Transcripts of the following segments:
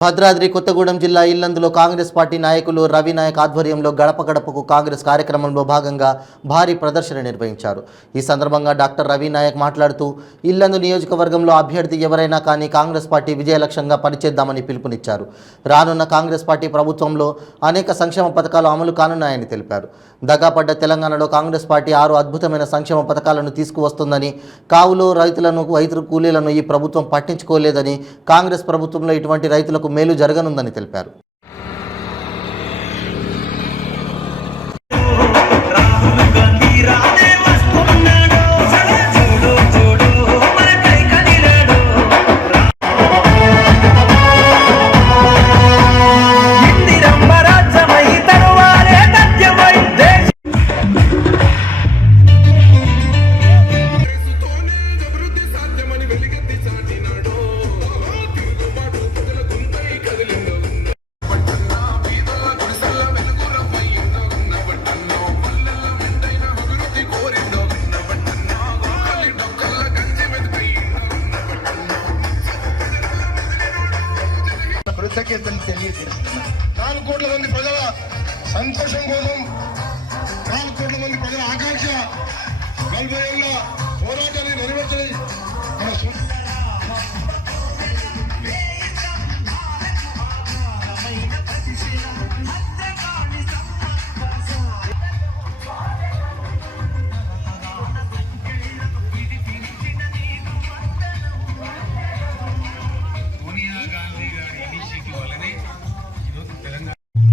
భద్రాద్రి కొత్తగూడెం జిల్లా ఇల్లందులో కాంగ్రెస్ పార్టీ నాయకులు రవి నాయక్ ఆధ్వర్యంలో గడప గడపకు కాంగ్రెస్ కార్యక్రమంలో భాగంగా భారీ ప్రదర్శన నిర్వహించారు. ఈ సందర్భంగా డాక్టర్ రవి నాయక్ మాట్లాడుతూ ఇల్లందు నియోజకవర్గంలో అభ్యర్థి ఎవరైనా కానీ కాంగ్రెస్ పార్టీ విజయలక్ష్యంగా పనిచేద్దామని పిలుపునిచ్చారు. రానున్న కాంగ్రెస్ పార్టీ ప్రభుత్వంలో అనేక సంక్షేమ పథకాలు అమలు కానున్నాయని తెలిపారు. దగాపడ్డ తెలంగాణలో కాంగ్రెస్ పార్టీ ఆరు అద్భుతమైన సంక్షేమ పథకాలను తీసుకువస్తుందని కావులో రైతులను రైతు కూలీలను ఈ ప్రభుత్వం పట్టించుకోలేదని కాంగ్రెస్ ప్రభుత్వంలో ఇటువంటి రైతులకు మేలు జరగనుందని తెలిపారు. ఐక్యతను తెలియజేస్తున్నాను నాలుగు కోట్ల మంది ప్రజల సంతోషం కోసం నాలుగు కోట్ల మంది ప్రజల ఆకాంక్ష నలభై ఏళ్ళ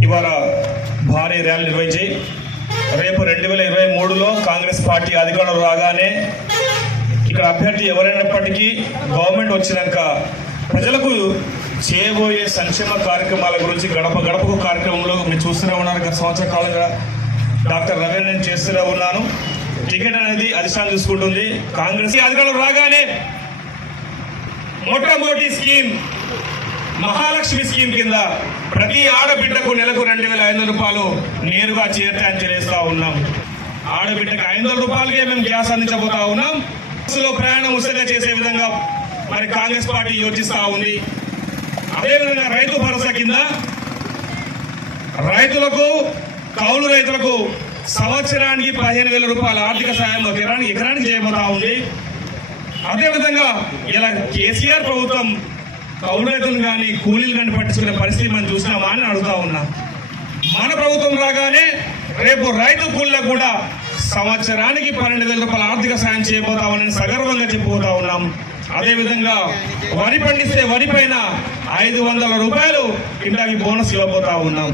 ఇవాళ భారీ ర్యాలీ నిర్వహించి రేపు రెండు వేల ఇరవై మూడులో కాంగ్రెస్ పార్టీ అధికారంలో రాగానే ఇక్కడ అభ్యర్థి ఎవరైనప్పటికీ గవర్నమెంట్ వచ్చినాక ప్రజలకు చేయబోయే సంక్షేమ కార్యక్రమాల గురించి గడప గడపకు కార్యక్రమంలో మీరు చూస్తూనే ఉన్నారు. గత సంవత్సర కాలంగా డాక్టర్ రవి నేను చేస్తూనే ఉన్నాను. టికెట్ అనేది అధిష్టానం చూసుకుంటుంది కాంగ్రెస్ అధికారంలో రాగానే మొట్టమొదటి స్కీమ్ మహాలక్ష్మి స్కీమ్ కింద ప్రతి ఆడబిడ్డకు నెలకు రెండు వేల ఐదు రూపాయలు నేరుగా చేర్చాన్ని చేస్తా ఉన్నాం. ఆడబిడ్డకు ఐదు వందల రూపాయలకే మేము గ్యాస్ అందించబోతా ఉన్నాం. బస్సులో ప్రయాణం ఉచితంగా చేసే విధంగా మరి కాంగ్రెస్ పార్టీ యోచిస్తా ఉంది. అదేవిధంగా రైతు భరోసా కింద రైతులకు కౌలు రైతులకు సంవత్సరానికి పదిహేను వేల రూపాయల ఆర్థిక సాయం ఎకరానికి ఎకరానికి చేయబోతా ఉంది. అదేవిధంగా ఇలా కేసీఆర్ ప్రభుత్వం కౌలు రైతులు కానీ కూలీలు కానీ పట్టించుకునే పరిస్థితి మనం చూసినామా అని అడుగుతా ఉన్నా. మన ప్రభుత్వం రాగానే రేపు రైతు కూలీలకు కూడా సంవత్సరానికి పన్నెండు వేల రూపాయల ఆర్థిక సాయం చేయబోతామని సగర్వంగా చెప్పుకోతా ఉన్నాం. అదేవిధంగా వరి పండిస్తే వరి పైన ఐదు వందల రూపాయలు ఇంటాకి బోనస్ ఇవ్వబోతా ఉన్నాం.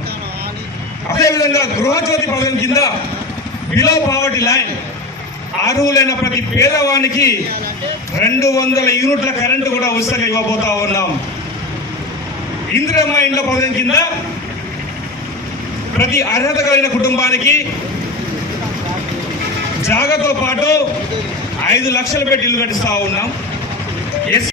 అదేవిధంగా గృహజ్యోతి పథకం కింద బిలో పావర్టీ లైన్ అర్హులైన ప్రతి పేదవానికి రెండు వందల యూనిట్ల కరెంటు కూడా ఉచితంగా ఇవ్వబోతా ఉన్నాం. ఇందిరమ్మ ఇండ్ల పథకం కింద ప్రతి అర్హత కలిగిన కుటుంబానికి జాగతో పాటు ఐదు లక్షలు పెట్టి ఇల్లు కట్టిస్తా ఉన్నాం. ఎస్